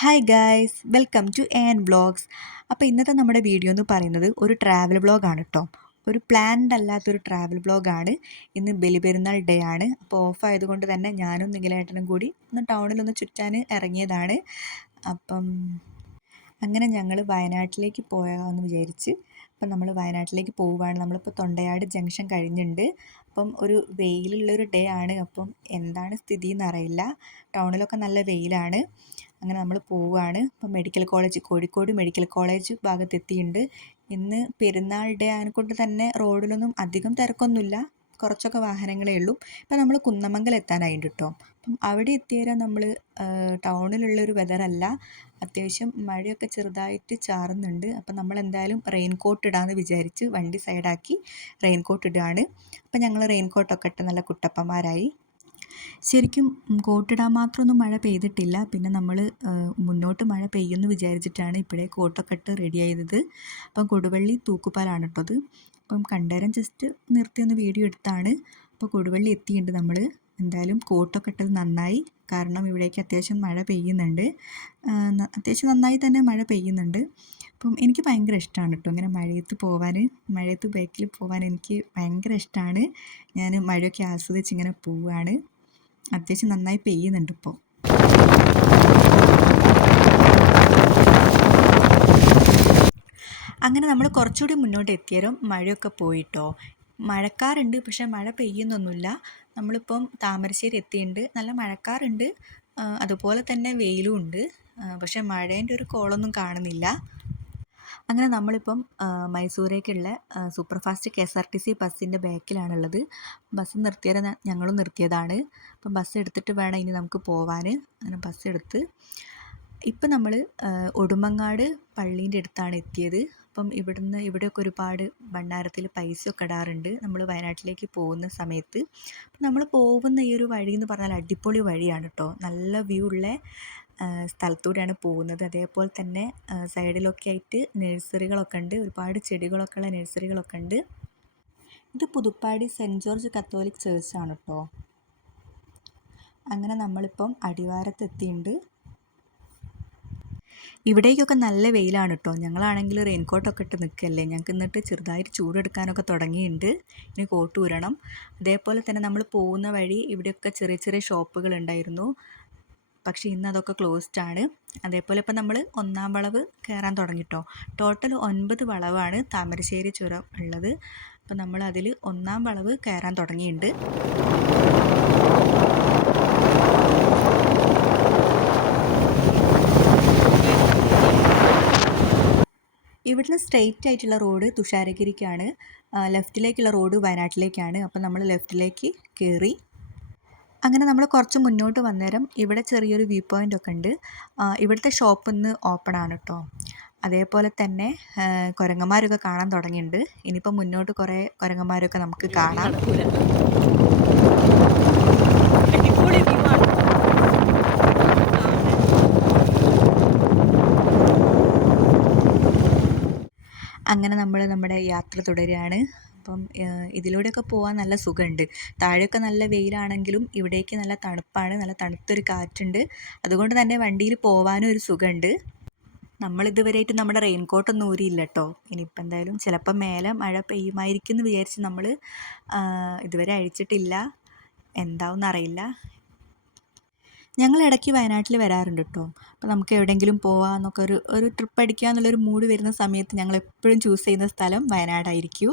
Hi guys, welcome to N vlogs. അപ്പോൾ ഇന്നത്തെ നമ്മുടെ വീഡിയോ എന്ന് പറയുന്നത് ഒരു ട്രാവൽ വ്ളോഗാണ് കേട്ടോ. ഒരു പ്ലാൻഡ് അല്ലാത്തൊരു ട്രാവൽ വ്ളോഗാണ്. ഇന്ന് ബലിപെരുന്നാൾ ഡേ ആണ്. അപ്പോൾ ഓഫ് ആയതുകൊണ്ട് തന്നെ ഞാനും നിഖിലേട്ടനും കൂടി ഒന്ന് ടൗണിലൊന്ന് ചുറ്റാൻ ഇറങ്ങിയതാണ്. അപ്പം അങ്ങനെ ഞങ്ങൾ വയനാട്ടിലേക്ക് പോകാമെന്ന് വിചാരിച്ച് അപ്പം നമ്മൾ വയനാട്ടിലേക്ക് പോവുകയാണ്. നമ്മളിപ്പോൾ തൊണ്ടയാട് ജംഗ്ഷൻ കഴിഞ്ഞിട്ടുണ്ട്. അപ്പം ഒരു വെയിലുള്ളൊരു ഡേ ആണ്. അപ്പം എന്താണ് സ്ഥിതി എന്നറിയില്ല. ടൗണിലൊക്കെ നല്ല വെയിലാണ്. അങ്ങനെ നമ്മൾ പോവുകയാണ്. അപ്പം medical college, Kozhikode medical college ഭാഗത്തെത്തിയിട്ടുണ്ട്. ഇന്ന് പെരുന്നാൾ ഡേ ആയതുകൊണ്ട് തന്നെ റോഡിലൊന്നും അധികം തിരക്കൊന്നുമില്ല, കുറച്ചൊക്കെ വാഹനങ്ങളേ ഉള്ളൂ. ഇപ്പം നമ്മൾ കുന്നമംഗലം എത്താനായിട്ടുണ്ട് കേട്ടോ. അപ്പം അവിടെ എത്തിയേരം നമ്മൾ ടൗണിലുള്ളൊരു വെതറല്ല, അത്യാവശ്യം മഴയൊക്കെ ചെറുതായിട്ട് ചാറുന്നുണ്ട്. അപ്പം നമ്മൾ എന്തായാലും റെയിൻ കോട്ട് ഇടാമെന്ന് വിചാരിച്ച് വണ്ടി സൈഡാക്കി റെയിൻ കോട്ട് ഇടുകയാണ്. അപ്പം ഞങ്ങൾ റെയിൻ കോട്ടൊക്കെ ഇട്ട് നല്ല കുട്ടപ്പന്മാരായി. ശരിക്കും കോട്ടിടാൻ മാത്രമൊന്നും മഴ പെയ്തിട്ടില്ല. പിന്നെ നമ്മൾ മുന്നോട്ട് മഴ പെയ്യുമെന്ന് വിചാരിച്ചിട്ടാണ് ഇപ്പോഴേ കോട്ടൊക്കെ ഇട്ട് റെഡി ആയത്. അപ്പം കൊടുവള്ളി തൂക്കുപാലാണ് കേട്ടോ അത്. അപ്പം കണ്ടേരം ജസ്റ്റ് നിർത്തിയൊന്ന് വീഡിയോ എടുത്താണ്. അപ്പോൾ കൊടുവള്ളി എത്തിയിട്ടുണ്ട് നമ്മൾ. എന്തായാലും കോട്ടൊക്കെ ഇട്ടത് നന്നായി, കാരണം ഇവിടേക്ക് അത്യാവശ്യം മഴ പെയ്യുന്നുണ്ട്. അത്യാവശ്യം നന്നായി തന്നെ മഴ പെയ്യുന്നുണ്ട്. അപ്പം എനിക്ക് ഭയങ്കര ഇഷ്ടമാണ് കേട്ടോ ഇങ്ങനെ മഴയത്ത് പോകാൻ, മഴയത്ത് ബൈക്കിൽ പോകാൻ എനിക്ക് ഭയങ്കര ഇഷ്ടമാണ്. ഞാൻ മഴയൊക്കെ ആസ്വദിച്ച് ഇങ്ങനെ പോവുകയാണ്. അത്യാവശ്യം നന്നായി പെയ്യുന്നുണ്ട് ഇപ്പോൾ. അങ്ങനെ നമ്മൾ കുറച്ചുകൂടി മുന്നോട്ട് എത്തിയാലും മഴയൊക്കെ പോയിട്ടോ. മഴക്കാറുണ്ട്, പക്ഷേ മഴ പെയ്യുന്നൊന്നുമില്ല. നമ്മളിപ്പം താമരശ്ശേരി എത്തിയിട്ടുണ്ട്. നല്ല മഴക്കാറുണ്ട്, അതുപോലെ തന്നെ വെയിലും ഉണ്ട്. പക്ഷേ മഴേൻ്റെ ഒരു കോളൊന്നും കാണുന്നില്ല. അങ്ങനെ നമ്മളിപ്പം മൈസൂരേക്കുള്ള സൂപ്പർ ഫാസ്റ്റ് KSRTC ബസ്സിൻ്റെ ബാക്കിലാണുള്ളത്. ബസ് നിർത്തിയാൽ ഞങ്ങളും നിർത്തിയതാണ്. അപ്പം ബസ് എടുത്തിട്ട് വേണം ഇനി നമുക്ക് പോവാൻ. അങ്ങനെ ബസ് എടുത്ത് ഇപ്പം നമ്മൾ ഒടുമങ്ങാട് പള്ളീൻ്റെ അടുത്താണ് എത്തിയത്. അപ്പം ഇവിടെയൊക്കെ ഒരുപാട് ഭണ്ഡാരത്തിൽ പൈസയൊക്കെ ഇടാറുണ്ട് നമ്മൾ വയനാട്ടിലേക്ക് പോകുന്ന സമയത്ത്. അപ്പം നമ്മൾ പോകുന്ന ഈ ഒരു വഴി എന്ന് പറഞ്ഞാൽ അടിപൊളി വഴിയാണ് കേട്ടോ. നല്ല വ്യൂ ഉള്ള സ്ഥലത്തൂടെയാണ് പോകുന്നത്. അതേപോലെ തന്നെ സൈഡിലൊക്കെ ആയിട്ട് നഴ്സറികളൊക്കെ ഉണ്ട്, ഒരുപാട് ചെടികളൊക്കെ ഉള്ള നഴ്സറികളൊക്കെ ഉണ്ട്. ഇത് പുതുപ്പാടി സെൻറ്റ് ജോർജ് കത്തോലിക് ചേർച്ചാണ് കേട്ടോ. അങ്ങനെ നമ്മളിപ്പം അടിവാരത്ത് എത്തിയിട്ടുണ്ട്. ഇവിടേക്കൊക്കെ നല്ല വെയിലാണ് കേട്ടോ. ഞങ്ങളാണെങ്കിൽ റെയിൻകോട്ടൊക്കെ ഇട്ട് നിൽക്കല്ലേ. ഞങ്ങൾക്ക് എന്നിട്ട് ചെറുതായിട്ട് ചൂടെടുക്കാനൊക്കെ തുടങ്ങിയിട്ടുണ്ട്. ഇനി കോട്ട് ഊരണം. അതേപോലെ തന്നെ നമ്മൾ പോകുന്ന വഴി ഇവിടെയൊക്കെ ചെറിയ ചെറിയ ഷോപ്പുകൾ ഉണ്ടായിരുന്നു, പക്ഷേ ഇന്ന് അതൊക്കെ ക്ലോസ്ഡ് ആണ്. അതേപോലെ ഇപ്പം നമ്മൾ 1-ാം വളവ് കയറാൻ തുടങ്ങിട്ടോ. ടോട്ടൽ 9 വളവാണ് താമരശ്ശേരി ചുരം ഉള്ളത്. അപ്പം നമ്മൾ അതിൽ 1-ാം വളവ് കയറാൻ തുടങ്ങിയിട്ടുണ്ട്. ഇവിടുന്ന് സ്ട്രെയിറ്റ് ആയിട്ടുള്ള റോഡ് തുഷാരഗിരിക്കാണ്, ലെഫ്റ്റിലേക്കുള്ള റോഡ് വയനാട്ടിലേക്കാണ്. അപ്പം നമ്മൾ ലെഫ്റ്റിലേക്ക് കയറി. അങ്ങനെ നമ്മൾ കുറച്ച് മുന്നോട്ട് വന്നേരം ഇവിടെ ചെറിയൊരു വ്യൂ പോയിൻ്റ് ഒക്കെ ഉണ്ട്. ഇവിടുത്തെ ഷോപ്പ് ഇന്ന് ഓപ്പൺ ആണ് കേട്ടോ. അതേപോലെ തന്നെ കുരങ്ങന്മാരൊക്കെ കാണാൻ തുടങ്ങിയിട്ടുണ്ട്. ഇനിയിപ്പോൾ മുന്നോട്ട് കുറേ കുരങ്ങന്മാരൊക്കെ നമുക്ക് കാണാം. അങ്ങനെ നമ്മൾ നമ്മുടെ യാത്ര തുടരുകയാണ്. അപ്പം ഇതിലൂടെയൊക്കെ പോകാൻ നല്ല സുഖമുണ്ട്. താഴെയൊക്കെ നല്ല വെയിലാണെങ്കിലും ഇവിടേക്ക് നല്ല തണുപ്പാണ്, നല്ല തണുത്തൊരു കാറ്റുണ്ട്. അതുകൊണ്ട് തന്നെ വണ്ടിയിൽ പോകാനും ഒരു സുഖമുണ്ട്. നമ്മളിതുവരെയായിട്ട് നമ്മുടെ റെയിൻകോട്ടൊന്നും ഊരിയില്ല കേട്ടോ. ഇനിയിപ്പോൾ എന്തായാലും ചിലപ്പോൾ മേലെ മഴ പെയ്യുമായിരിക്കും എന്ന് വിചാരിച്ച് നമ്മൾ ഇതുവരെ അഴിച്ചിട്ടില്ല. എന്താവുമെന്നറിയില്ല. ഞങ്ങൾ ഇടയ്ക്ക് വയനാട്ടിൽ വരാറുണ്ട് കേട്ടോ. അപ്പോൾ നമുക്ക് എവിടെയെങ്കിലും പോകാമെന്നൊക്കെ ഒരു ട്രിപ്പ് അടിക്കുക എന്നുള്ളൊരു മൂഡ് വരുന്ന സമയത്ത് ഞങ്ങൾ എപ്പോഴും ചൂസ് ചെയ്യുന്ന സ്ഥലം വയനാടായിരിക്കും.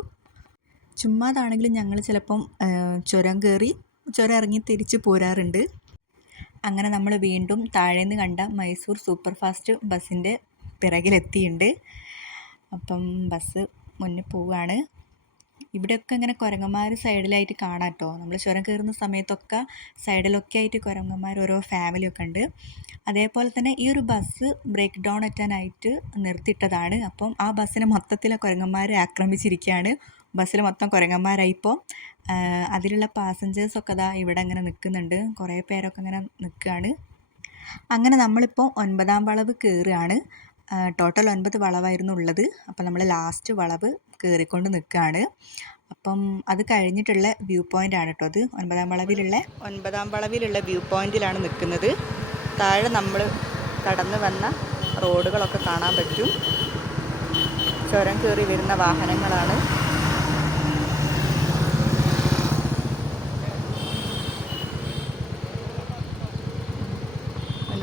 ചുമ്മാതാണെങ്കിലും ഞങ്ങൾ ചിലപ്പം ചുരം കയറി ചുരം ഇറങ്ങി തിരിച്ച് പോരാറുണ്ട്. അങ്ങനെ നമ്മൾ വീണ്ടും താഴേന്ന് കണ്ട മൈസൂർ സൂപ്പർ ഫാസ്റ്റ് ബസ്സിൻ്റെ പിറകിലെത്തിയിട്ടുണ്ട്. അപ്പം ബസ് മുന്നിൽ പോവുകയാണ്. ഇവിടെയൊക്കെ ഇങ്ങനെ കുരങ്ങന്മാർ സൈഡിലായിട്ട് കാണാം കേട്ടോ. നമ്മൾ ചുരം കയറുന്ന സമയത്തൊക്കെ സൈഡിലൊക്കെ ആയിട്ട് കുരങ്ങന്മാർ ഓരോ ഫാമിലിയൊക്കെ ഉണ്ട്. അതേപോലെ തന്നെ ഈ ഒരു ബസ് ബ്രേക്ക് ഡൗൺ എത്താനായിട്ട് നിർത്തിയിട്ടതാണ്. അപ്പം ആ ബസ്സിനെ മൊത്തത്തിൽ കുരങ്ങന്മാർ ആക്രമിച്ചിരിക്കുകയാണ്. ബസ്സിൽ മൊത്തം കുരങ്ങന്മാരായിപ്പോൾ. അതിലുള്ള പാസഞ്ചേഴ്സൊക്കെ ദാ ഇവിടെ ഇങ്ങനെ നിൽക്കുന്നുണ്ട്. കുറേ പേരൊക്കെ ഇങ്ങനെ നിൽക്കുകയാണ്. അങ്ങനെ നമ്മളിപ്പോൾ 9-ാം വളവ് കയറുകയാണ്. ടോട്ടൽ 9 വളവായിരുന്നു ഉള്ളത്. അപ്പം നമ്മൾ ലാസ്റ്റ് വളവ് കയറിക്കൊണ്ട് നിൽക്കുകയാണ്. അപ്പം അത് കഴിഞ്ഞിട്ടുള്ള വ്യൂ പോയിൻ്റ് ആണ് കേട്ടോ അത്. 9-ാം വളവിലുള്ള വ്യൂ പോയിൻറ്റിലാണ് നിൽക്കുന്നത്. താഴെ നമ്മൾ കടന്നു വന്ന റോഡുകളൊക്കെ കാണാൻ പറ്റും. ചുരം കയറി വരുന്ന വാഹനങ്ങളാണ്.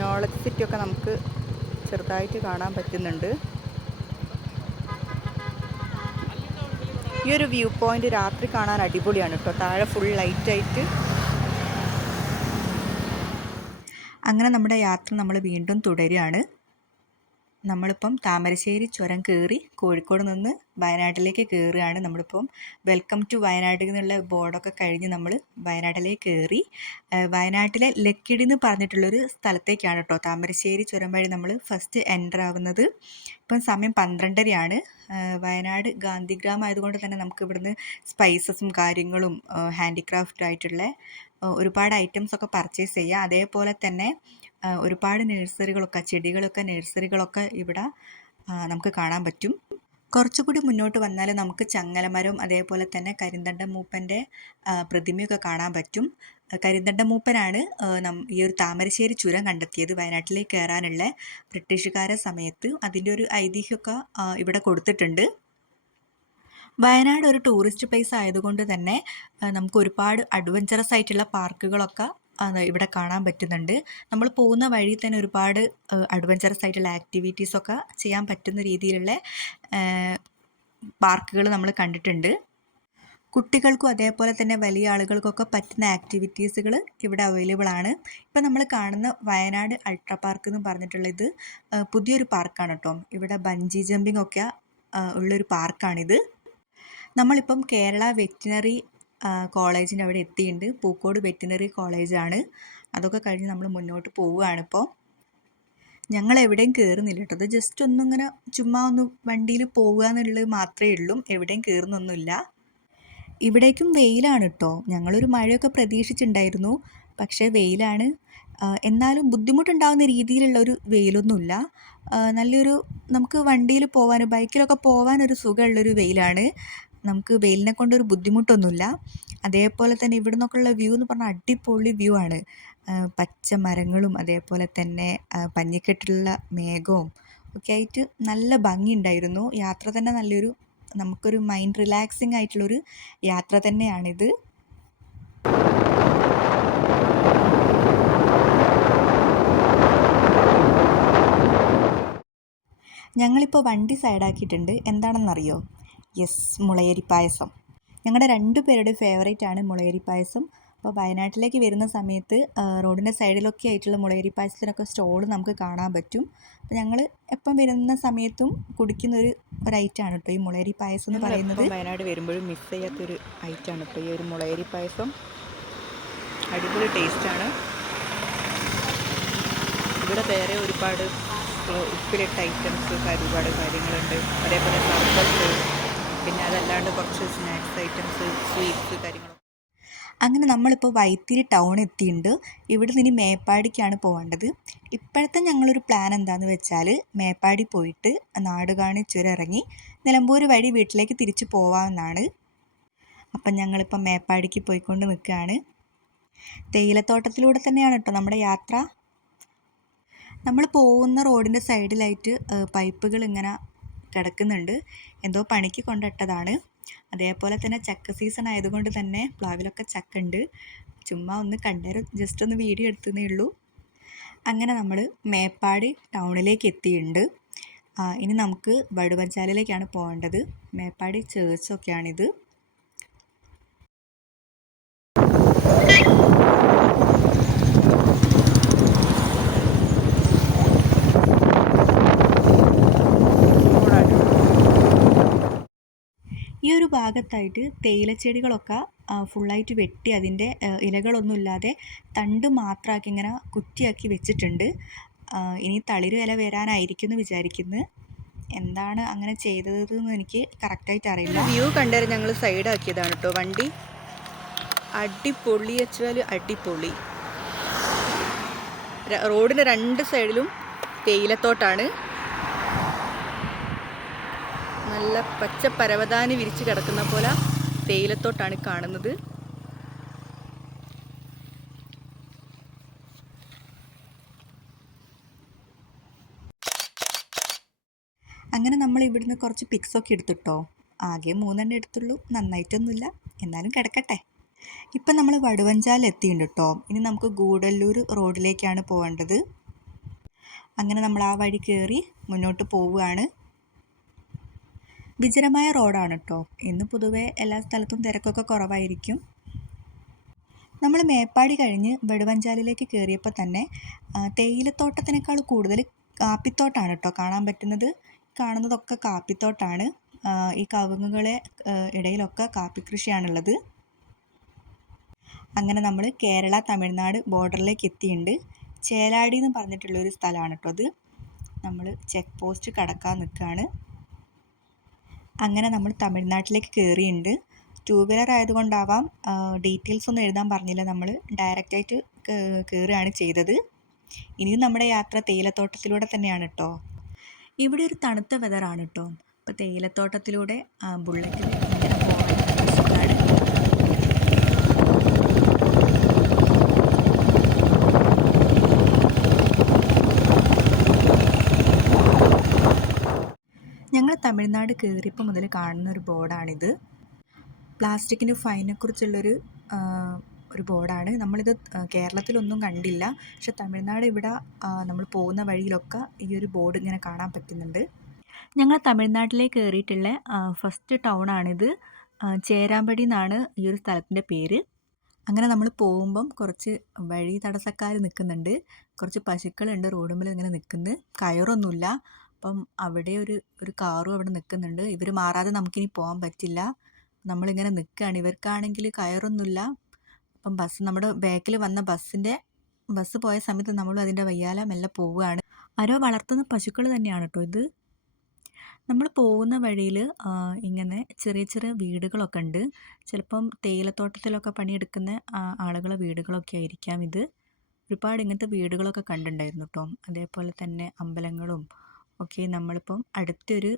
നോളജ് സിറ്റിയൊക്കെ നമുക്ക് ചെറുതായിട്ട് കാണാൻ പറ്റുന്നുണ്ട്. ഈ ഒരു വ്യൂ പോയിന്റ് രാത്രി കാണാൻ അടിപൊളിയാണ് കേട്ടോ. താഴെ ഫുൾ ലൈറ്റായിട്ട്. അങ്ങനെ നമ്മുടെ യാത്ര നമ്മൾ വീണ്ടും തുടരുകയാണ്. നമ്മളിപ്പം താമരശ്ശേരി ചുരം കയറി കോഴിക്കോട് നിന്ന് വയനാട്ടിലേക്ക് കയറുകയാണ്. നമ്മളിപ്പം വെൽക്കം ടു വയനാട് എന്നുള്ള ബോർഡൊക്കെ കഴിഞ്ഞ് നമ്മൾ വയനാട്ടിലേക്ക് കയറി. വയനാട്ടിലെ ലക്കിടി എന്ന് പറഞ്ഞിട്ടുള്ളൊരു സ്ഥലത്തേക്കാണ് കേട്ടോ താമരശ്ശേരി ചുരം വഴി നമ്മൾ ഫസ്റ്റ് എൻ്റർ ആവുന്നത്. ഇപ്പം സമയം 12:30 വയനാട് ഗാന്ധിഗ്രാം ആയതുകൊണ്ട് തന്നെ നമുക്ക് ഇവിടുന്ന് സ്പൈസസും കാര്യങ്ങളും ഹാൻഡിക്രാഫ്റ്റ് ആയിട്ടുള്ള ഒരുപാട് ഐറ്റംസൊക്കെ പർച്ചേസ് ചെയ്യാം. അതേപോലെ തന്നെ ഒരുപാട് നഴ്സറികളൊക്കെ നഴ്സറികളൊക്കെ ഇവിടെ നമുക്ക് കാണാൻ പറ്റും. കുറച്ചുകൂടി മുന്നോട്ട് വന്നാൽ നമുക്ക് ചങ്ങലമരം അതേപോലെ തന്നെ കരിന്തണ്ടൻ മൂപ്പൻ്റെ പ്രതിമയൊക്കെ കാണാൻ പറ്റും. കരിന്തണ്ടൻ മൂപ്പനാണ് ഈ ഒരു താമരശ്ശേരി ചുരം കണ്ടെത്തിയത് വയനാട്ടിലേക്ക് കയറാനുള്ള ബ്രിട്ടീഷുകാരുടെ സമയത്ത്. അതിൻ്റെ ഒരു ഐതിഹ്യമൊക്കെ ഇവിടെ കൊടുത്തിട്ടുണ്ട്. വയനാട് ഒരു ടൂറിസ്റ്റ് പ്ലേസ് ആയതുകൊണ്ട് തന്നെ നമുക്ക് ഒരുപാട് അഡ്വഞ്ചറസ് ആയിട്ടുള്ള പാർക്കുകളൊക്കെ ഇവിടെ കാണാൻ പറ്റുന്നുണ്ട്. നമ്മൾ പോകുന്ന വഴി തന്നെ ഒരുപാട് അഡ്വഞ്ചറസ് ആയിട്ടുള്ള ആക്ടിവിറ്റീസൊക്കെ ചെയ്യാൻ പറ്റുന്ന രീതിയിലുള്ള പാർക്കുകൾ നമ്മൾ കണ്ടിട്ടുണ്ട്. കുട്ടികൾക്കും അതേപോലെ തന്നെ വലിയ ആളുകൾക്കൊക്കെ പറ്റുന്ന ആക്ടിവിറ്റീസുകൾ ഇവിടെ അവൈലബിൾ ആണ്. ഇപ്പം നമ്മൾ കാണുന്ന വയനാട് അൾട്രാ പാർക്ക് എന്ന് പറഞ്ഞിട്ടുള്ള ഇത് പുതിയൊരു പാർക്കാണ് കേട്ടോ. ഇവിടെ ബഞ്ചി ജമ്പിംഗ് ഒക്കെ ഉള്ളൊരു പാർക്കാണിത്. നമ്മളിപ്പം കേരള വെറ്റിനറി കോളേജിൻ്റെ അവിടെ എത്തിയിട്ടുണ്ട്. പൂക്കോട് വെറ്റിനറി കോളേജാണ്. അതൊക്കെ കഴിഞ്ഞ് നമ്മൾ മുന്നോട്ട് പോവുകയാണിപ്പോൾ. ഞങ്ങൾ എവിടെയും കയറുന്നില്ല കേട്ടോ. അത് ജസ്റ്റ് ഒന്നിങ്ങനെ ചുമ്മാ ഒന്ന് വണ്ടിയിൽ പോവുക എന്നുള്ളത് മാത്രമേ ഉള്ളൂ. എവിടെയും കയറുന്നൊന്നുമില്ല. ഇവിടേക്കും വെയിലാണ് കേട്ടോ. ഞങ്ങളൊരു മഴയൊക്കെ പ്രതീക്ഷിച്ചിട്ടുണ്ടായിരുന്നു, പക്ഷേ വെയിലാണ്. എന്നാലും ബുദ്ധിമുട്ടുണ്ടാകുന്ന രീതിയിലുള്ള ഒരു വെയിലൊന്നുമില്ല. നല്ലൊരു നമുക്ക് വണ്ടിയിൽ പോകാനും ബൈക്കിലൊക്കെ പോകാനൊരു സുഖമുള്ളൊരു വെയിലാണ്. നമുക്ക് വെയിലിനെ കൊണ്ടൊരു ബുദ്ധിമുട്ടൊന്നുമില്ല. അതേപോലെ തന്നെ ഇവിടെ നിന്നൊക്കെയുള്ള വ്യൂ എന്ന് പറഞ്ഞാൽ അടിപൊളി വ്യൂ ആണ്. പച്ച മരങ്ങളും അതേപോലെ തന്നെ പഞ്ഞിക്കെട്ടുള്ള മേഘവും ഒക്കെ ആയിട്ട് നല്ല ഭംഗിയുണ്ടായിരുന്നു. യാത്ര തന്നെ നല്ലൊരു നമുക്കൊരു മൈൻഡ് റിലാക്സിങ് ആയിട്ടുള്ളൊരു യാത്ര തന്നെയാണിത്. ഞങ്ങളിപ്പോൾ വണ്ടി സൈഡാക്കിയിട്ടുണ്ട്. എന്താണെന്നറിയോ? യെസ്, മുളയരി പായസം. ഞങ്ങളുടെ 2 പേരുടെ ഫേവറേറ്റ് ആണ് മുളയരി പായസം. അപ്പോൾ വയനാട്ടിലേക്ക് വരുന്ന സമയത്ത് റോഡിൻ്റെ സൈഡിലൊക്കെ ആയിട്ടുള്ള മുളയരി പായസത്തിനൊക്കെ സ്റ്റോൾ നമുക്ക് കാണാൻ പറ്റും. അപ്പോൾ ഞങ്ങൾ എപ്പം വരുന്ന സമയത്തും കുടിക്കുന്നൊരു ഐറ്റമാണ് കേട്ടോ ഈ മുളയരി പായസം എന്ന് പറയുന്നത്. വയനാട് വരുമ്പോഴും മിസ് ചെയ്യാത്തൊരു ഐറ്റമാണ് കേട്ടോ ഈ ഒരു മുളയരി പായസം. അടിപൊളി ടേസ്റ്റാണ്. ഇവിടെ വേറെ ഒരുപാട് ഉപ്പിലിട്ട ഐറ്റംസ് ഒരുപാട് കാര്യങ്ങളുണ്ട്. അതേപോലെ സർബത്ത്, പിന്നെ അതല്ലാണ്ട് കുറച്ച് സ്നാക്സ് ഐറ്റംസ്, സ്വീറ്റ്സ് കാര്യങ്ങളൊക്കെ. അങ്ങനെ നമ്മളിപ്പോൾ വൈത്തിരി ടൗൺ എത്തിയിട്ടുണ്ട്. ഇവിടെ നിന്ന് മേപ്പാടിക്കാണ് പോകേണ്ടത്. ഇപ്പോഴത്തെ ഞങ്ങളൊരു പ്ലാൻ എന്താണെന്ന് വെച്ചാൽ മേപ്പാടി പോയിട്ട് നാടുകാണി ചുരം ഇറങ്ങി നിലമ്പൂർ വഴി വീട്ടിലേക്ക് തിരിച്ചു പോകാമെന്നാണ്. അപ്പം ഞങ്ങളിപ്പം മേപ്പാടിക്ക് പോയിക്കൊണ്ട് നിൽക്കുകയാണ്. തേയിലത്തോട്ടത്തിലൂടെ തന്നെയാണ് കേട്ടോ നമ്മുടെ യാത്ര. നമ്മൾ പോകുന്ന റോഡിൻ്റെ സൈഡിലായിട്ട് പൈപ്പുകൾ ഇങ്ങനെ കിടക്കുന്നുണ്ട്. എന്തോ പണിക്ക് കൊണ്ടിട്ടതാണ്. അതേപോലെ തന്നെ ചക്ക സീസൺ ആയതുകൊണ്ട് തന്നെ പ്ലാവിലൊക്കെ ചക്ക ഉണ്ട്. ചുമ്മാ ഒന്ന് കണ്ടേരം ജസ്റ്റ് ഒന്ന് വീഡിയോ എടുത്തതേ ഉള്ളൂ. അങ്ങനെ നമ്മൾ മേപ്പാടി ടൗണിലേക്ക് എത്തിയിട്ടുണ്ട്. ഇനി നമുക്ക് വടുവഞ്ചാലിലേക്കാണ് പോകേണ്ടത്. മേപ്പാടി ചേർച്ചൊക്കെയാണിത്. ഈ ഒരു ഭാഗത്തായിട്ട് തേയിലച്ചെടികളൊക്കെ ഫുള്ളായിട്ട് വെട്ടി അതിൻ്റെ ഇലകളൊന്നുമില്ലാതെ തണ്ട് മാത്രമാക്കി ഇങ്ങനെ കുറ്റിയാക്കി വെച്ചിട്ടുണ്ട്. ഇനി തളിര് ഇല വരാനായിരിക്കും എന്ന് വിചാരിക്കുന്നു. എന്താണ് അങ്ങനെ ചെയ്തതെന്ന് എനിക്ക് കറക്റ്റായിട്ട് അറിയില്ല. വ്യൂ കണ്ടേരം ഞങ്ങൾ സൈഡാക്കിയതാണ് കേട്ടോ വണ്ടി. അടിപൊളി വെച്ചാൽ അടിപൊളി. റോഡിൻ്റെ 2 സൈഡിലും തേയിലത്തോട്ടാണ്. നല്ല പച്ച പരവതാനി വിരിച്ച് കിടക്കുന്ന പോലെ തേയിലത്തോട്ടാണ് കാണുന്നത്. അങ്ങനെ നമ്മൾ ഇവിടുന്ന് കുറച്ച് പിക്സൊക്കെ എടുത്തിട്ടോ. ആകെ 3 എടുത്തുള്ളൂ, നന്നായിട്ടൊന്നുമില്ല, എന്നാലും കിടക്കട്ടെ. ഇപ്പം നമ്മൾ വടുവഞ്ചാൽ എത്തിയിട്ടുണ്ട് കേട്ടോ. ഇനി നമുക്ക് ഗൂഡല്ലൂർ റോഡിലേക്കാണ് പോകേണ്ടത്. അങ്ങനെ നമ്മൾ ആ വഴി കയറി മുന്നോട്ട് പോവുകയാണ്. വിജനമായ റോഡാണ് കേട്ടോ. ഇന്ന് പൊതുവേ എല്ലാ സ്ഥലത്തും തിരക്കൊക്കെ കുറവായിരിക്കും. നമ്മൾ മേപ്പാടി കഴിഞ്ഞ് വടുവഞ്ചാലിലേക്ക് കയറിയപ്പോൾ തന്നെ തേയിലത്തോട്ടത്തിനേക്കാൾ കൂടുതൽ കാപ്പിത്തോട്ടാണ് കേട്ടോ കാണാൻ പറ്റുന്നത്. കാണുന്നതൊക്കെ കാപ്പിത്തോട്ടാണ്. ഈ കവുങ്ങുകളെ ഇടയിലൊക്കെ കാപ്പി കൃഷിയാണുള്ളത്. അങ്ങനെ നമ്മൾ കേരള തമിഴ്നാട് ബോർഡറിലേക്ക് എത്തിയിട്ടുണ്ട്. ചേലാടി എന്ന് പറഞ്ഞിട്ടുള്ളൊരു സ്ഥലമാണ് കേട്ടോ അത്. നമ്മൾ ചെക്ക് പോസ്റ്റ് കടക്കാൻ നിൽക്കുകയാണ്. അങ്ങനെ നമ്മൾ തമിഴ്നാട്ടിലേക്ക് കയറിയിട്ടുണ്ട്. 2 വീലർ ആയതുകൊണ്ടാവാം ഡീറ്റെയിൽസ് ഒന്നും എഴുതാൻ പറഞ്ഞില്ല. നമ്മൾ ഡയറക്റ്റായിട്ട് കയറുകയാണ് ചെയ്തത്. ഇനിയും നമ്മുടെ യാത്ര തേയിലത്തോട്ടത്തിലൂടെ തന്നെയാണ് കേട്ടോ. ഇവിടെ ഒരു തണുത്ത വെതറാണ് കേട്ടോ. അപ്പോൾ തേയിലത്തോട്ടത്തിലൂടെ ബുള്ളറ്റിൽ ഇങ്ങനെ പോകാൻ സുഖമാണ്. ഞങ്ങൾ തമിഴ്നാട് കയറിയപ്പോൾ മുതൽ കാണുന്ന ഒരു ബോർഡാണിത്. പ്ലാസ്റ്റിക്കിൻ്റെ ഫൈനെക്കുറിച്ചുള്ളൊരു ഒരു ബോർഡാണ്. നമ്മളിത് കേരളത്തിലൊന്നും കണ്ടില്ല, പക്ഷെ തമിഴ്നാട് ഇവിടെ നമ്മൾ പോകുന്ന വഴിയിലൊക്കെ ഈ ഒരു ബോർഡ് ഇങ്ങനെ കാണാൻ പറ്റുന്നുണ്ട്. ഞങ്ങൾ തമിഴ്നാട്ടിലേക്ക് കയറിയിട്ടുള്ള ഫസ്റ്റ് ടൗണാണിത്. ചേരാമ്പടി എന്നാണ് ഈ ഒരു സ്ഥലത്തിൻ്റെ പേര്. അങ്ങനെ നമ്മൾ പോകുമ്പം കുറച്ച് വഴി തടസ്സക്കാർ നിൽക്കുന്നുണ്ട്. കുറച്ച് പശുക്കളുണ്ട് റോഡുമ്പിൽ ഇങ്ങനെ നിൽക്കുന്നത്. കയറൊന്നുമില്ല. അപ്പം അവിടെ ഒരു കാറും അവിടെ നിൽക്കുന്നുണ്ട്. ഇവർ മാറാതെ നമുക്കിനി പോകാൻ പറ്റില്ല. നമ്മളിങ്ങനെ നിൽക്കുകയാണ്. ഇവർക്കാണെങ്കിൽ കയറൊന്നുമില്ല. അപ്പം നമ്മുടെ ബാക്കിൽ വന്ന ബസ് പോയ സമയത്ത് നമ്മളും അതിൻ്റെ വയ്യാല മെല്ലെ പോവുകയാണ്. ആരോ വളർത്തുന്ന പശുക്കൾ തന്നെയാണ് കേട്ടോ ഇത്. നമ്മൾ പോകുന്ന വഴിയിൽ ഇങ്ങനെ ചെറിയ ചെറിയ വീടുകളൊക്കെ ഉണ്ട്. ചിലപ്പം തേയിലത്തോട്ടത്തിലൊക്കെ പണിയെടുക്കുന്ന ആളുകളെ വീടുകളൊക്കെ ആയിരിക്കാം ഇത്. ഒരുപാട് ഇങ്ങനത്തെ വീടുകളൊക്കെ കണ്ടിട്ടുണ്ടായിരുന്നു കേട്ടോ. അതേപോലെ തന്നെ അമ്പലങ്ങളും ഒക്കെ. നമ്മളിപ്പം അടുത്തൊരു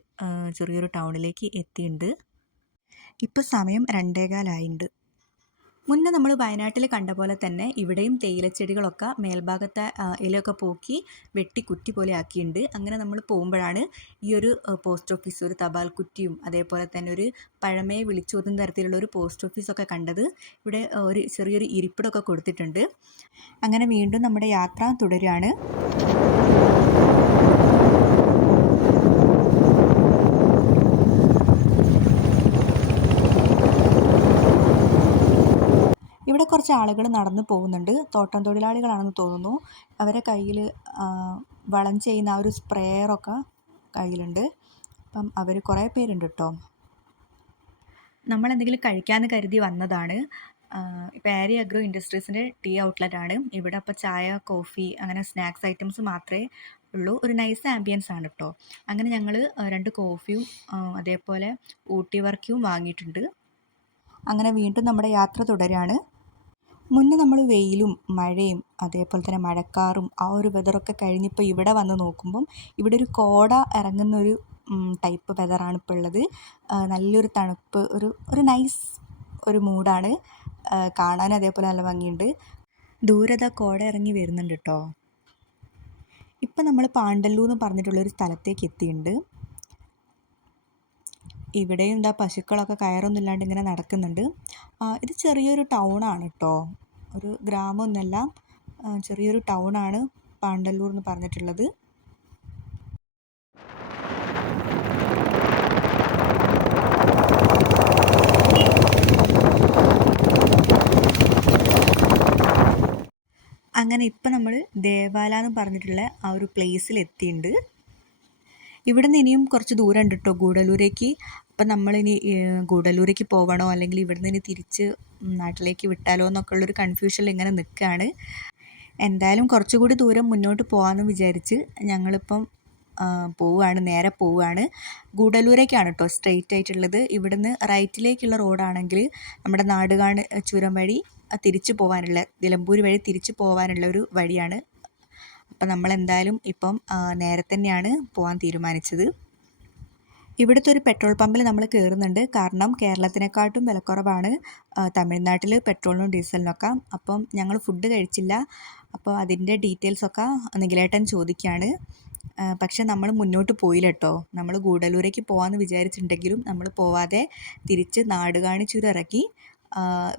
ചെറിയൊരു ടൗണിലേക്ക് എത്തിയിട്ടുണ്ട്. ഇപ്പോൾ സമയം 2:15 മുന്നേ നമ്മൾ വയനാട്ടിൽ കണ്ട പോലെ തന്നെ ഇവിടെയും തേയിലച്ചെടികളൊക്കെ മേൽഭാഗത്തെ ഇലയൊക്കെ പോക്കി വെട്ടി കുറ്റി പോലെ ആക്കിയിട്ടുണ്ട്. അങ്ങനെ നമ്മൾ പോകുമ്പോഴാണ് ഈ ഒരു പോസ്റ്റ് ഓഫീസ്, ഒരു തപാൽ കുറ്റിയും അതേപോലെ തന്നെ ഒരു പഴമയെ വിളിച്ചോതുന്ന തരത്തിലുള്ള ഒരു പോസ്റ്റ് ഓഫീസൊക്കെ കണ്ടത്. ഇവിടെ ഒരു ചെറിയൊരു ഇരിപ്പിടമൊക്കെ കൊടുത്തിട്ടുണ്ട്. അങ്ങനെ വീണ്ടും നമ്മുടെ യാത്ര തുടരുകയാണ്. ഇവിടെ കുറച്ച് ആളുകൾ നടന്നു പോകുന്നുണ്ട്. തോട്ടം തൊഴിലാളികളാണെന്ന് തോന്നുന്നു. അവരെ കയ്യിൽ വളം ചെയ്യുന്ന ആ ഒരു സ്പ്രേയറൊക്കെ കയ്യിലുണ്ട്. അപ്പം അവർ കുറേ പേരുണ്ട് കേട്ടോ. നമ്മളെന്തെങ്കിലും കഴിക്കാമെന്ന് കരുതി വന്നതാണ്. ഇപ്പോൾ ആരി അഗ്രോ ഇൻഡസ്ട്രീസിൻ്റെ ടീ ഔട്ട്ലെറ്റാണ്. ഇവിടെ അപ്പോൾ ചായ, കോഫി അങ്ങനെ സ്നാക്സ് ഐറ്റംസ് മാത്രമേ ഉള്ളൂ. ഒരു നൈസ് ആംബിയൻസ് ആണ് കേട്ടോ. അങ്ങനെ ഞങ്ങൾ 2 കോഫിയും അതേപോലെ ഊട്ടി വർക്കിയും വാങ്ങിയിട്ടുണ്ട്. അങ്ങനെ വീണ്ടും നമ്മുടെ യാത്ര തുടരുകയാണ്. മുന്നേ നമ്മൾ വെയിലും മഴയും അതേപോലെ തന്നെ മഴക്കാറും ആ ഒരു വെതറൊക്കെ കഴിഞ്ഞിപ്പോൾ ഇവിടെ വന്ന് നോക്കുമ്പം ഇവിടെ ഒരു കോട ഇറങ്ങുന്നൊരു ടൈപ്പ് വെതറാണ് ഇപ്പോൾ ഉള്ളത്. നല്ലൊരു തണുപ്പ്, ഒരു നൈസ് ഒരു മൂഡാണ്. കാണാൻ അതേപോലെ നല്ല ഭംഗിയുണ്ട്. ദൂരത കോട ഇറങ്ങി വരുന്നുണ്ട് കേട്ടോ. ഇപ്പം നമ്മൾ പാണ്ടല്ലൂ എന്ന് പറഞ്ഞിട്ടുള്ളൊരു സ്ഥലത്തേക്ക് എത്തിയിട്ടുണ്ട്. ഇവിടെയും എന്താ പശുക്കളൊക്കെ കയറൊന്നും ഇല്ലാണ്ട് ഇങ്ങനെ നടക്കുന്നുണ്ട്. ഇത് ചെറിയൊരു ടൗണാണ് കേട്ടോ. ഒരു ഗ്രാമമൊന്നുമല്ല, ചെറിയൊരു ടൗണാണ് പാണ്ടല്ലൂർ എന്ന് പറഞ്ഞിട്ടുള്ളത്. അങ്ങനെ ഇപ്പം നമ്മൾ ദേവാല എന്ന് പറഞ്ഞിട്ടുള്ള ആ ഒരു പ്ലേസിൽ എത്തിയിട്ടുണ്ട്. ഇവിടെ നിന്ന് ഇനിയും കുറച്ച് ദൂരം ഉണ്ട് കേട്ടോ ഗൂഡല്ലൂരേക്ക്. അപ്പം നമ്മളിനി ഗൂഡല്ലൂരേക്ക് പോകണോ അല്ലെങ്കിൽ ഇവിടെ നിന്ന് ഇനി തിരിച്ച് നാട്ടിലേക്ക് വിട്ടാലോ എന്നൊക്കെ ഉള്ളൊരു കൺഫ്യൂഷനിൽ ഇങ്ങനെ നിൽക്കുകയാണ്. എന്തായാലും കുറച്ചുകൂടി ദൂരം മുന്നോട്ട് പോകാമെന്ന് വിചാരിച്ച് ഞങ്ങളിപ്പം നേരെ പോവുകയാണ്. ഗൂഡല്ലൂരേക്കാണ് കേട്ടോ സ്ട്രെയിറ്റ് ആയിട്ടുള്ളത്. ഇവിടുന്ന് റൈറ്റിലേക്കുള്ള റോഡാണെങ്കിൽ നമ്മുടെ നാടുകാണി ചുരം വഴി തിരിച്ചു പോകാനുള്ള, നിലമ്പൂർ വഴി തിരിച്ചു പോകാനുള്ള ഒരു വഴിയാണ്. അപ്പം നമ്മളെന്തായാലും ഇപ്പം നേരെ തന്നെയാണ് പോകാൻ തീരുമാനിച്ചത്. ഇവിടുത്തെ ഒരു പെട്രോൾ പമ്പിൽ നമ്മൾ കയറുന്നുണ്ട്. കാരണം കേരളത്തിനെക്കാട്ടും വിലക്കുറവാണ് തമിഴ്നാട്ടിൽ പെട്രോളിനും ഡീസലിനൊക്കെ. അപ്പം ഞങ്ങൾ ഫുഡ് കഴിച്ചില്ല. അപ്പോൾ അതിൻ്റെ ഡീറ്റെയിൽസൊക്കെ നിഖിലേട്ടൻ ചോദിക്കുകയാണ്. പക്ഷെ നമ്മൾ മുന്നോട്ട് പോയില്ല കേട്ടോ. നമ്മൾ ഗൂഡല്ലൂരേക്ക് പോകാമെന്ന് വിചാരിച്ചിട്ടുണ്ടെങ്കിലും നമ്മൾ പോവാതെ തിരിച്ച് നാടുകാണി ചുരം ഇറങ്ങി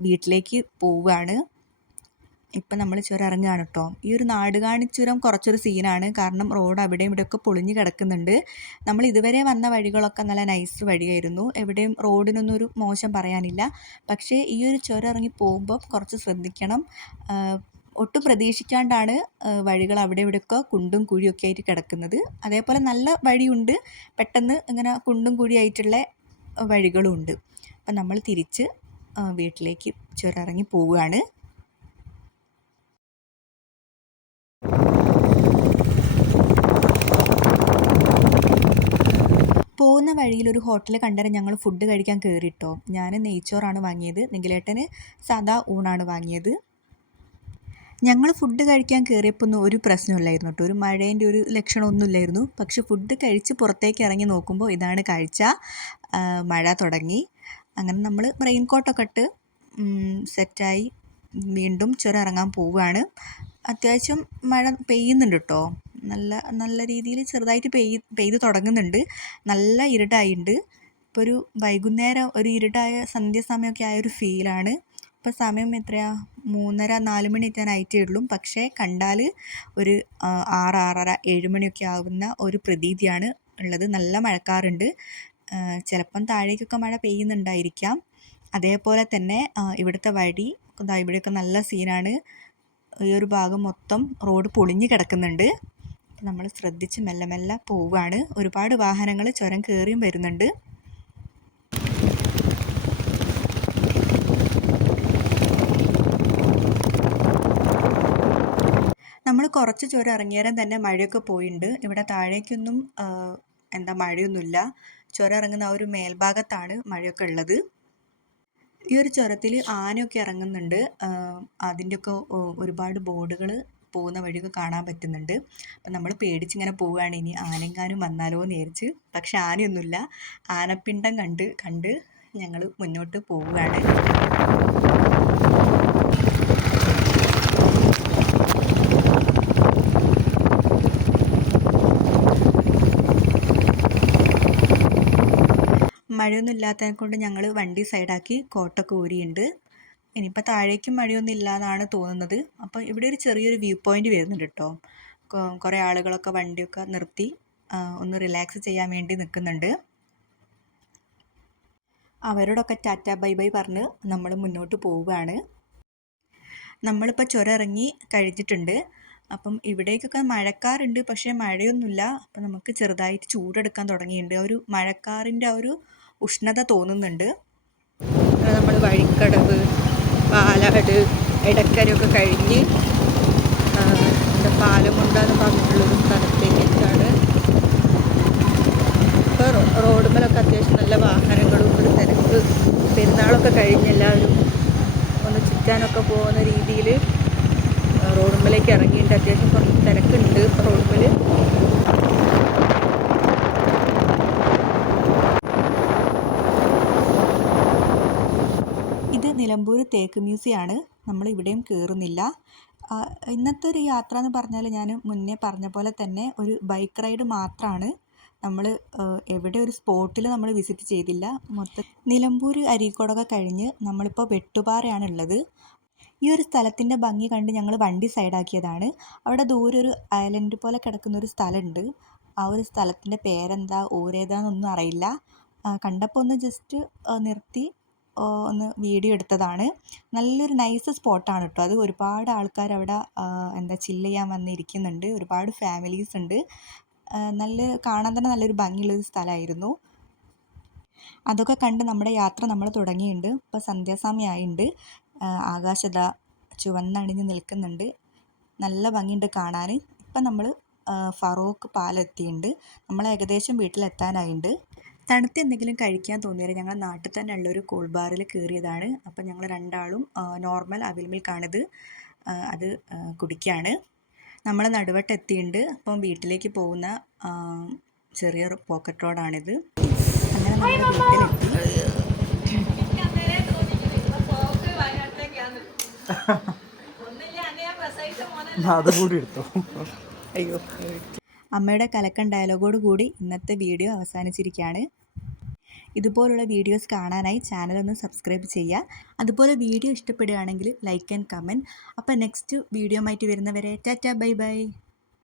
വീട്ടിലേക്ക് പോവുകയാണ്. ഇപ്പം നമ്മൾ ചുരം ഇറങ്ങുകയാണ് കേട്ടോ. ഈ ഒരു നാടുകാണി ചുരം കുറച്ചൊരു സീനാണ്. കാരണം റോഡ് അവിടെയും ഇവിടെയൊക്കെ പൊളിഞ്ഞ് കിടക്കുന്നുണ്ട്. നമ്മൾ ഇതുവരെ വന്ന വഴികളൊക്കെ നല്ല നൈസ് വഴിയായിരുന്നു. എവിടെയും റോഡിനൊന്നും ഒരു മോശം പറയാനില്ല. പക്ഷേ ഈ ഒരു ചുരം ഇറങ്ങി പോകുമ്പോൾ കുറച്ച് ശ്രദ്ധിക്കണം. ഒട്ടും പ്രതീക്ഷിക്കാണ്ടാണ് വഴികൾ അവിടെ ഇവിടെയൊക്കെ കുണ്ടും കുഴിയൊക്കെ ആയിട്ട് കിടക്കുന്നത്. അതേപോലെ നല്ല വഴിയുണ്ട്, പെട്ടെന്ന് ഇങ്ങനെ കുണ്ടും കുഴിയായിട്ടുള്ള വഴികളും ഉണ്ട്. അപ്പം നമ്മൾ തിരിച്ച് വീട്ടിലേക്ക് ചുരം ഇറങ്ങി പോവുകയാണ്. പോകുന്ന വഴിയിലൊരു ഹോട്ടൽ കണ്ടേരം ഞങ്ങൾ ഫുഡ് കഴിക്കാൻ കയറിട്ടോ. ഞാൻ നെയ്ച്ചോറാണ് വാങ്ങിയത്, നിഖിലേട്ടന് സാദാ ഊണാണ് വാങ്ങിയത്. ഞങ്ങൾ ഫുഡ് കഴിക്കാൻ കയറിയപ്പോൾ ഒന്നും ഒരു പ്രശ്നമില്ലായിരുന്നു കേട്ടോ. ഒരു മഴേൻ്റെ ഒരു ലക്ഷണമൊന്നുമില്ലായിരുന്നു. പക്ഷെ ഫുഡ് കഴിച്ച് പുറത്തേക്ക് ഇറങ്ങി നോക്കുമ്പോൾ ഇതാണ് കാഴ്ച. മഴ തുടങ്ങി. അങ്ങനെ നമ്മൾ റെയിൻ കോട്ടൊക്കെ ഇട്ട് സെറ്റായി വീണ്ടും ചുരം ഇറങ്ങാൻ പോവുകയാണ്. അത്യാവശ്യം മഴ പെയ്യുന്നുണ്ട് കേട്ടോ. നല്ല രീതിയിൽ ചെറുതായിട്ട് പെയ്ത് തുടങ്ങുന്നുണ്ട്. നല്ല ഇരുട്ടായിട്ടുണ്ട്. ഇപ്പോൾ ഒരു വൈകുന്നേരം ഒരു ഇരുട്ടായ സന്ധ്യാസമയമൊക്കെ ആയൊരു ഫീലാണ്. ഇപ്പോൾ സമയം എത്രയാണ്, 3:30 4 മണി ആയിട്ടേ ഉള്ളൂ. പക്ഷേ കണ്ടാൽ ഒരു 6 6:30 7 മണിയൊക്കെ ആവുന്ന ഒരു പ്രതീതിയാണ് ഉള്ളത്. നല്ല മഴക്കാറുണ്ട്. ചിലപ്പം താഴേക്കൊക്കെ മഴ പെയ്യുന്നുണ്ടായിരിക്കാം. അതേപോലെ തന്നെ ഇവിടുത്തെ വഴി ഇവിടെയൊക്കെ നല്ല സീനാണ്. ഈ ഒരു ഭാഗം മൊത്തം റോഡ് പൊളിഞ്ഞ് കിടക്കുന്നുണ്ട്. നമ്മൾ ശ്രദ്ധിച്ച് മെല്ലെ മെല്ലെ പോവുകയാണ്. ഒരുപാട് വാഹനങ്ങൾ ചുരം കയറിയും വരുന്നുണ്ട്. നമ്മൾ കുറച്ച് ചുരം ഇറങ്ങിയേരം തന്നെ മഴയൊക്കെ പോയിട്ടുണ്ട്. ഇവിടെ താഴേക്കൊന്നും മഴയൊന്നുമില്ല. ചുരം ഇറങ്ങുന്ന ആ ഒരു മേൽഭാഗത്താണ് മഴയൊക്കെ ഉള്ളത്. ഈ ഒരു ചുരത്തിൽ ആനയൊക്കെ ഇറങ്ങുന്നുണ്ട്. അതിൻ്റെയൊക്കെ ഒരുപാട് ബോർഡുകൾ പോകുന്ന വഴിയൊക്കെ കാണാൻ പറ്റുന്നുണ്ട്. അപ്പം നമ്മൾ പേടിച്ചിങ്ങനെ പോവുകയാണ്, ഇനി ആനെങ്ങാനും വന്നാലോ എന്ന് വിചാരിച്ച്. പക്ഷെ ആനയൊന്നുമില്ല. ആനപ്പിണ്ടം കണ്ട് ഞങ്ങൾ മുന്നോട്ട് പോവുകയാണ്. മഴയൊന്നും ഇല്ലാത്തതിനെ കൊണ്ട് ഞങ്ങൾ വണ്ടി സൈഡാക്കി കോട്ടൊക്കെ ഊരിയുണ്ട്. ഇനിയിപ്പോൾ താഴേക്കും മഴയൊന്നും ഇല്ലാന്നാണ് തോന്നുന്നത്. അപ്പോൾ ഇവിടെ ഒരു ചെറിയൊരു വ്യൂ പോയിൻ്റ് വരുന്നുണ്ട് കേട്ടോ. കുറേ ആളുകളൊക്കെ വണ്ടിയൊക്കെ നിർത്തി ഒന്ന് റിലാക്സ് ചെയ്യാൻ വേണ്ടി നിൽക്കുന്നുണ്ട്. അവരോടൊക്കെ ടാറ്റ ബൈ ബൈ പറഞ്ഞ് നമ്മൾ മുന്നോട്ട് പോവുകയാണ്. നമ്മളിപ്പോൾ ചുരം ഇറങ്ങി കഴിഞ്ഞിട്ടുണ്ട്. അപ്പം ഇവിടേക്കൊക്കെ മഴക്കാറുണ്ട്, പക്ഷേ മഴയൊന്നുമില്ല. അപ്പം നമുക്ക് ചെറുതായിട്ട് ചൂടെടുക്കാൻ തുടങ്ങിയിട്ടുണ്ട്. ആ ഒരു മഴക്കാറിൻ്റെ ആ ഒരു ഉഷ്ണത തോന്നുന്നുണ്ട്. നമ്മൾ വഴിക്കടവ്, പാലാട്, എടക്കരയൊക്കെ കഴിഞ്ഞ് പാലമുണ്ടെന്ന് പറഞ്ഞിട്ടുള്ളൊരു സ്ഥലത്തേക്കാണ്. ഇപ്പോൾ റോഡുമേലൊക്കെ അത്യാവശ്യം നല്ല വാഹനങ്ങളും ഒരു തിരക്ക്. പെരുന്നാളൊക്കെ കഴിഞ്ഞ് എല്ലാവരും ഒന്ന് ചുറ്റാനൊക്കെ പോകുന്ന രീതിയിൽ റോഡുമേലേക്ക് ഇറങ്ങിയിട്ട് അത്യാവശ്യം കുറച്ച് തിരക്കുണ്ട് ഇപ്പോൾ റോഡുമേൽ. ഇത് നിലമ്പൂർ തേക്ക് മ്യൂസിയമാണ്. നമ്മൾ ഇവിടെയും കയറുന്നില്ല. ഇന്നത്തെ ഒരു യാത്ര എന്ന് പറഞ്ഞാൽ ഞാൻ മുന്നേ പറഞ്ഞ പോലെ തന്നെ ഒരു ബൈക്ക് റൈഡ് മാത്രമാണ്. നമ്മൾ എവിടെ ഒരു സ്പോട്ടിൽ നമ്മൾ വിസിറ്റ് ചെയ്തില്ല. നിലമ്പൂർ അരീക്കോടൊക്കെ കഴിഞ്ഞ് നമ്മളിപ്പോൾ വെട്ടുപാറയാണുള്ളത്. ഈ ഒരു സ്ഥലത്തിൻ്റെ ഭംഗി കണ്ട് ഞങ്ങൾ വണ്ടി സൈഡാക്കിയതാണ്. അവിടെ ദൂരെ ഒരു ഐലൻഡ് പോലെ കിടക്കുന്നൊരു സ്ഥലമുണ്ട്. ആ ഒരു സ്ഥലത്തിൻ്റെ പേരെന്താ, ഊരേതാന്നൊന്നും അറിയില്ല. കണ്ടപ്പോൾ ഒന്ന് ജസ്റ്റ് നിർത്തി ഒന്ന് വീഡിയോ എടുത്തതാണ്. നല്ലൊരു നൈസ് സ്പോട്ടാണ് കേട്ടോ. അത് ഒരുപാട് ആൾക്കാർ അവിടെ ചില്ല് ചെയ്യാൻ വന്നിരിക്കുന്നുണ്ട്. ഒരുപാട് ഫാമിലീസ് ഉണ്ട്. കാണാൻ തന്നെ നല്ലൊരു ഭംഗിയുള്ളൊരു സ്ഥലമായിരുന്നു. അതൊക്കെ കണ്ട് നമ്മുടെ യാത്ര നമ്മൾ തുടങ്ങിയിട്ടുണ്ട്. ഇപ്പോൾ സന്ധ്യാസമയമായിട്ടുണ്ട്. ആകാശത ചുവന്നണിഞ്ഞ് നിൽക്കുന്നുണ്ട്. നല്ല ഭംഗിയുണ്ട് കാണാൻ. ഇപ്പം നമ്മൾ ഫറോക്ക് പാലെത്തിയിട്ടുണ്ട്. നമ്മൾ ഏകദേശം വീട്ടിലെത്താനായിട്ടുണ്ട്. തണുത്ത് എന്തെങ്കിലും കഴിക്കാൻ തോന്നിയാൽ ഞങ്ങൾ നാട്ടിൽ തന്നെ ഉള്ളൊരു കൂൾ ബാറിൽ കയറിയതാണ്. അപ്പം ഞങ്ങൾ രണ്ടാളും നോർമൽ അവിൽ മിൽക്കാണിത്, അത് കുടിക്കുകയാണ്. നമ്മൾ നടുവട്ടം എത്തിയിട്ടുണ്ട്. അപ്പം വീട്ടിലേക്ക് പോകുന്ന ചെറിയ പോക്കറ്റ് റോഡാണിത്. അങ്ങനെ നമ്മൾ വീട്ടിലെത്തി. അതുകൂടി എടുത്തോ. അയ്യോ, അമ്മയുടെ കലക്കൻ ഡയലോഗോട് കൂടി ഇന്നത്തെ വീഡിയോ അവസാനിച്ചിരിക്കുകയാണ്. ഇതുപോലുള്ള വീഡിയോസ് കാണാനായി ചാനലൊന്ന് സബ്സ്ക്രൈബ് ചെയ്യുക. അതുപോലെ വീഡിയോ ഇഷ്ടപ്പെടുകയാണെങ്കിൽ ലൈക്ക് ആൻഡ് കമൻറ്റ്. അപ്പോൾ നെക്സ്റ്റ് വീഡിയോ ആയിട്ട് വരുന്നവരെ ടാറ്റാ ബൈ ബൈ.